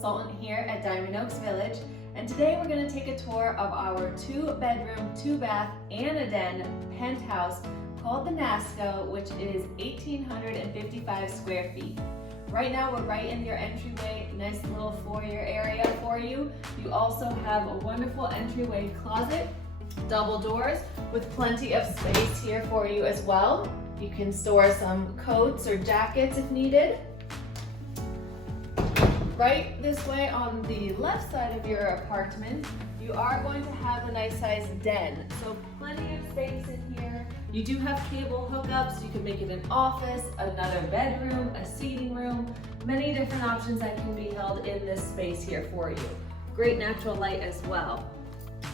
Consultant here at Diamond Oaks Village, and today we're going to take a tour of our 2-bedroom, 2-bath, and a den penthouse called the Nasco, which is 1,855 square feet. Right now we're right in your entryway, nice little foyer area for you. You also have a wonderful entryway closet, double doors with plenty of space here for you as well. You can store some coats or jackets if needed. Right this way on the left side of your apartment, you are going to have a nice sized den. So plenty of space in here. You do have cable hookups. You can make it an office, another bedroom, a seating room, many different options that can be held in this space here for you. Great natural light as well.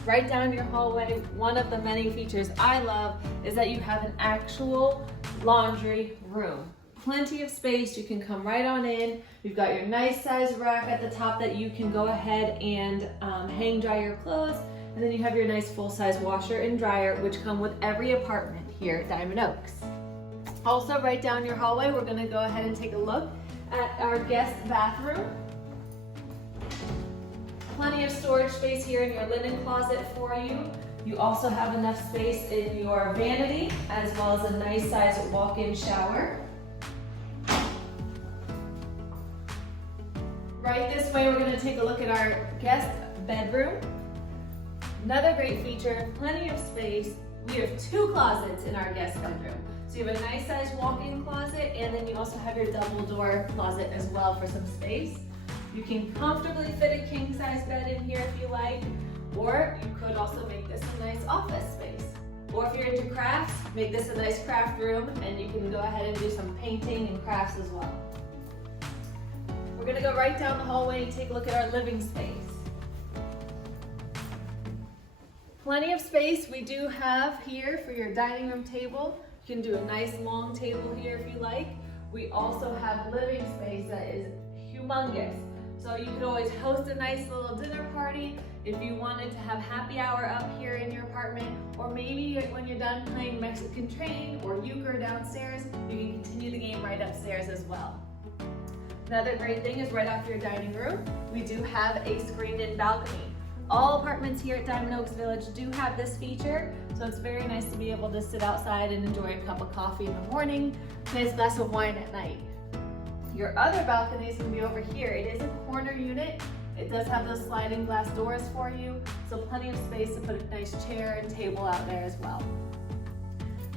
Right down your hallway, one of the many features I love is that you have an actual laundry room. Plenty of space, you can come right on in. You've got your nice size rack at the top that you can go ahead and hang dry your clothes. And then you have your nice full-size washer and dryer, which come with every apartment here at Diamond Oaks. Also, right down your hallway, we're gonna go ahead and take a look at our guest bathroom. Plenty of storage space here in your linen closet for you. You also have enough space in your vanity, as well as a nice size walk-in shower. Right this way, we're going to take a look at our guest bedroom. Another great feature, plenty of space. We have 2 closets in our guest bedroom. So you have a nice size walk-in closet, and then you also have your double door closet as well for some space. You can comfortably fit a king size bed in here if you like, or you could also make this a nice office space. Or if you're into crafts, make this a nice craft room, and you can go ahead and do some painting and crafts as well. We're gonna go right down the hallway and take a look at our living space. Plenty of space we do have here for your dining room table. You can do a nice long table here if you like. We also have living space that is humongous. So you could always host a nice little dinner party if you wanted to have happy hour up here in your apartment, or maybe when you're done playing Mexican Train or euchre downstairs, you can continue the game right upstairs as well. Another great thing is right off your dining room, we do have a screened-in balcony. All apartments here at Diamond Oaks Village do have this feature, so it's very nice to be able to sit outside and enjoy a cup of coffee in the morning, a nice glass of wine at night. Your other balcony is going to be over here. It is a corner unit. It does have those sliding glass doors for you, so plenty of space to put a nice chair and table out there as well.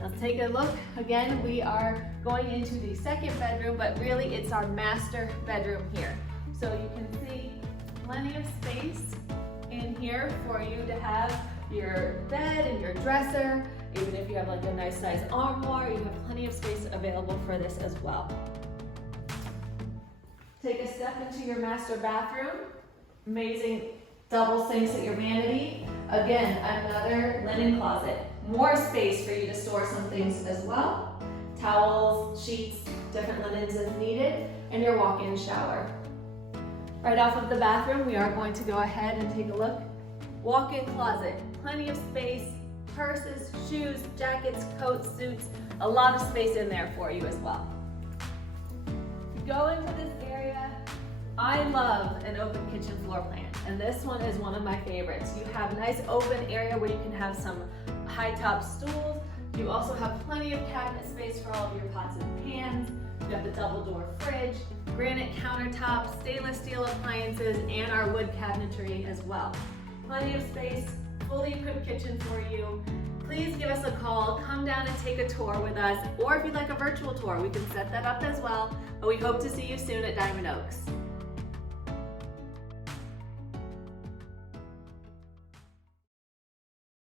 Let's take a look. Again, we are going into the second bedroom, but really it's our master bedroom here. So you can see plenty of space in here for you to have your bed and your dresser. Even if you have like a nice size armoire, you have plenty of space available for this as well. Take a step into your master bathroom. Amazing double sinks at your vanity. Again, another linen closet. More space for you to store some things as well. Towels, sheets, different linens if needed, and your walk-in shower. Right off of the bathroom, we are going to go ahead and take a look. Walk-in closet, plenty of space, purses, shoes, jackets, coats, suits, a lot of space in there for you as well. Go into this area. I love an open kitchen floor plan, and this one is one of my favorites. You have a nice open area where you can have some high top stools. You also have plenty of cabinet space for all of your pots and pans. You have the double door fridge, granite countertops, stainless steel appliances, and our wood cabinetry as well. Plenty of space, fully equipped kitchen for you. Please give us a call, come down and take a tour with us, or if you'd like a virtual tour, we can set that up as well. But we hope to see you soon at Diamond Oaks.